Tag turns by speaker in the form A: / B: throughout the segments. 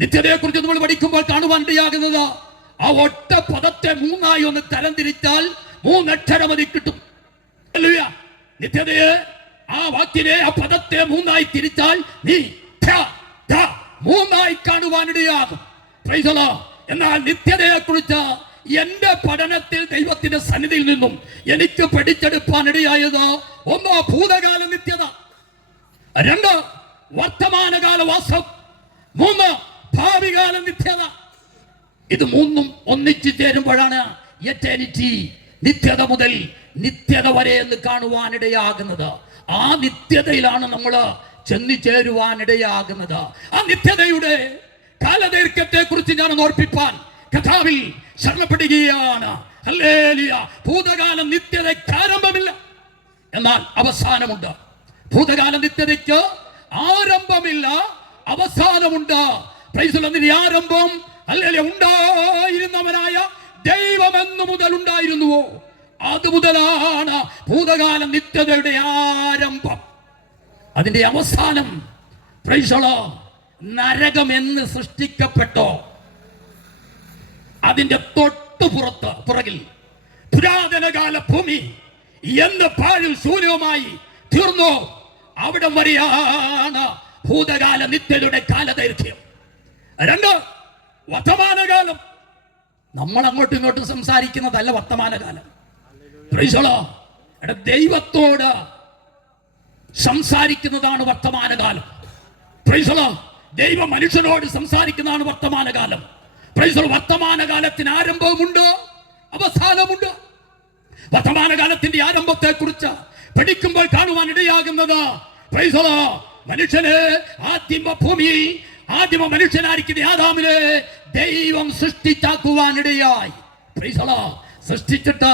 A: നിത്യതയെ കുറിച്ച് നമ്മൾ പഠിക്കുമ്പോൾ കാണുവാൻ ഇടയാകുന്നത് ആ ഒറ്റ പദത്തെ മൂന്നായി ഒന്ന് തരംതിരിച്ചാൽ മൂന്നക്ഷരം മതി കിട്ടും. നിത്യതയെ ആ വാക്കിനെ ആ പദത്തെ മൂന്നായി തിരിച്ചാൽ നീ മൂന്നായി കാണുവാനിടയാകും. എന്നാൽ നിത്യതയെ കുറിച്ച് എന്റെ പഠനത്തിൽ ദൈവത്തിന്റെ സന്നിധിയിൽ നിന്നും എനിക്ക് പഠിച്ചെടുപ്പാനിടയായത് ഒന്നോ ഭൂതകാല നിത്യത രണ്ട് വർത്തമാനകാല വാസം മൂന്ന് ഭാവികാല നിത്യത. ഇത് മൂന്നും ഒന്നിച്ചു ചേരുമ്പോഴാണ് എറ്റേണിറ്റി നിത്യത മുതൽ നിത്യത വരെ എന്ന് കാണുവാനിടയാകുന്നത്. ആ നിത്യതയിലാണ് നമ്മൾ ചെന്നു ചേരുവാനിടയാകുന്നത്. ആ നിത്യതയുടെ കാലദൈർഘ്യത്തെ കുറിച്ച് ഞാൻ ഓർപ്പിപ്പാൻ കഥാവിൽ ശരണപ്പെടുകയാണ്. ഭൂതകാല നിത്യതയ്ക്ക് ആരംഭമില്ല. എന്നാൽ അവസാനമുണ്ട്. ഭൂതകാല നിത്യതയ്ക്ക് ആരംഭമില്ല. അവസാനമുണ്ട്. ആരംഭം അല്ലെ ഉണ്ടായിരുന്നവനായ ദൈവമെന്നു മുതൽ ഉണ്ടായിരുന്നുവോ? അത് മുതലാണ് ഭൂതകാല നിത്യതയുടെ ആരംഭം. അതിന്റെ അവസാനം പ്രൈസളോ നരകം എന്ന് സൃഷ്ടിക്കപ്പെട്ടോ? അതിന്റെ തൊട്ടു പുറത്ത് പുറകിൽ പുരാതനകാല ഭൂമി എന്ന പാഴും ശൂന്യവുമായി തീർന്നു? അവിടം വരെയാണ് ഭൂതകാല നിത്യതയുടെ കാലദൈർഘ്യം. രണ്ട് വർത്തമാനകാലം നമ്മൾ അങ്ങോട്ടും ഇങ്ങോട്ടും സംസാരിക്കുന്നതല്ല വർത്തമാനകാലം. എടാ ദൈവത്തോട് സംസാരിക്കുന്നതാണ് വർത്തമാനകാലം. ദൈവ മനുഷ്യനോട് സംസാരിക്കുന്നതാണ് വർത്തമാനകാലം. വർത്തമാനകാലത്തിന് ആരംഭവുമുണ്ട് അവസാനമുണ്ട് വർത്തമാനകാലത്തിന്റെ ആരംഭത്തെ കുറിച്ച് പഠിക്കുമ്പോൾ കാണുവാൻ ഇടയാകുന്നത്. മനുഷ്യന് ആദ്യമ ഭൂമി ആദ്യമ മനുഷ്യനായിരിക്കുന്ന ആദാമിനെ ദൈവം സൃഷ്ടിച്ചാക്കുവാനിടയായി. സൃഷ്ടിച്ചിട്ട്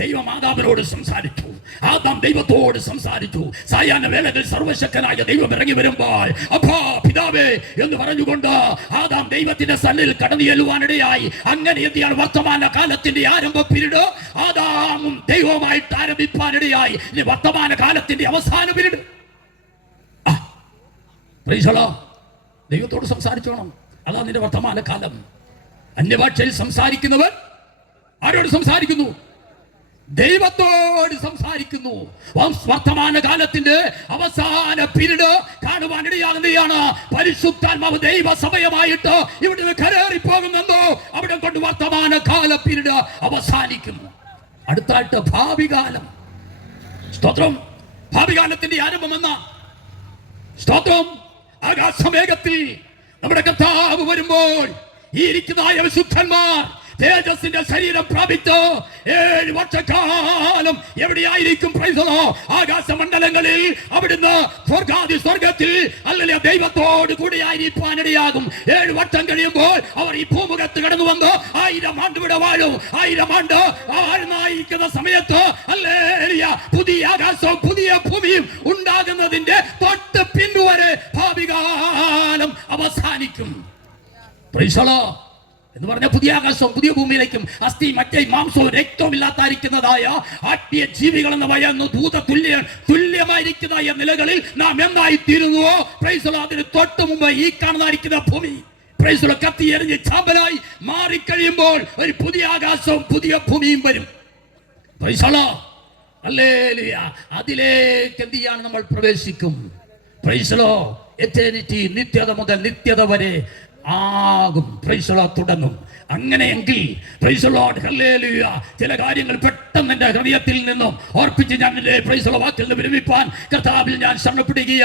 A: ദൈവം ആദാമിനോട് സംസാരിച്ചു. ആദാം ദൈവത്തോട് സംസാരിച്ചു. സായാഹ്ന വേളകൾ സർവശക്തനായ ദൈവം ഇറങ്ങി വരുമ്പോൾ അപ്പാ പിതാവേ എന്ന് പറഞ്ഞുകൊണ്ട് ആദാം ദൈവത്തിന്റെ സന്നിൽ കടന്നു ചെല്ലുവാനിടയായി അങ്ങനെ എന്തിയാണ് വർത്തമാന കാലത്തിന്റെ ആരംഭ പിരീഡ്? ആദാമും ദൈവവുമായിട്ട് ആരംഭിപ്പാനിടയായി. ഇനി വർത്തമാന കാലത്തിന്റെ അവസാന പീരീഡ്. ദൈവത്തോട് സംസാരിച്ചോണം. അതാ നിന്റെ വർത്തമാന കാലം അന്യഭാഷയിൽ സംസാരിക്കുന്നവൻ ആരോട് സംസാരിക്കുന്നു? ദൈവത്തോട് സംസാരിക്കുന്നു. വർത്തമാന കാലത്തിന്റെ അവസാന പിരീഡ് കാണുവാൻ ഇടയാകുന്നതാണ് പരിശുദ്ധാത്മാവ് ദൈവ സമയമായിട്ട് ഇവിടെ കരേറി പോകുന്നെന്നോ അവിടെ കൊണ്ട് വർത്തമാന കാല പീരീഡ് അവസാനിക്കുന്നു അടുത്തായിട്ട് ഭാവി കാലം സ്തോത്രം. ഭാവി കാലത്തിന്റെ ആരംഭം എന്ന സ്തോത്രം. ആകാശമേഘത്തിൽ നമ്മുടെ കർത്താവ് വരുമ്പോൾ ഈ ഇരിക്കുന്നതായ വിശുദ്ധന്മാർ തേജസിന്റെ ശരീരം പ്രാപിച്ച് ഏഴ് വർഷക്കാലം എവിടെയായിരിക്കും? പ്രൈസലോ ആകാശമണ്ഡലങ്ങളിൽ അവിടുന്ന് സ്വർഗാദി സ്വർഗത്തിൽ അല്ലെങ്കിൽ ദൈവത്തോട് കൂടി ആയിരിക്കാനിടയാകും ഏഴ് വർഷം കഴിയുമ്പോൾ അവർ ഈ ഭൂമുഖത്ത് കടന്നു വന്ന് ആയിരം ആണ്ട് ഇവിടെ വാഴും. ആയിരം ആണ്ട് വാഴുന്നായിരിക്കുന്ന സമയത്ത് അല്ലേ പുതിയ ആകാശവും പുതിയ ഭൂമിയും ഉണ്ടാകുന്നതിന്റെ തൊട്ട് പിന്നുവരെ ഭാവികാലം അവസാനിക്കും. എന്ന് പറഞ്ഞ പുതിയ ആകാശവും പുതിയ ഭൂമിയിലേക്കും അസ്ഥി മറ്റേ മാംസവും രക്തവും ഇല്ലാത്തായിരിക്കുന്നതായ ആത്മീയ ജീവികൾ എന്ന് പറയുന്ന ദൂത തുല്യ തുല്യമായിരിക്കുന്നതായ നിലകളിൽ നാം എന്നായി തീരുന്നുവോ പ്രൈസലോ അതിന് തൊട്ട് മുമ്പ് ഈ കാണുന്നതായിരിക്കുന്ന ഭൂമി. പ്രൈസലോ കത്തി എറിഞ്ഞ് ചാമ്പലായി മാറിക്കഴിയുമ്പോൾ ഒരു പുതിയ ആകാശവും പുതിയ ഭൂമിയും വരും. പ്രൈസലോ അല്ലേ അതിലേക്ക് എന്ത് ചെയ്യാണ് നമ്മൾ പ്രവേശിക്കും? പ്രൈസലോ എറ്റേണിറ്റി നിത്യത മുതൽ നിത്യത വരെ ആകും. പ്രൈസലോ തുടങ്ങും. അങ്ങനെയെങ്കിൽ ചില കാര്യങ്ങൾ പെട്ടെന്ന് എന്റെ ഹൃദയത്തിൽ നിന്നും ഓർപ്പിച്ച് ഞാൻ വാക്കിൽ നിന്ന് വിരമിപ്പാൻ കഥാവിൽ ഞാൻ ശരണപ്പെടുകയാണ്.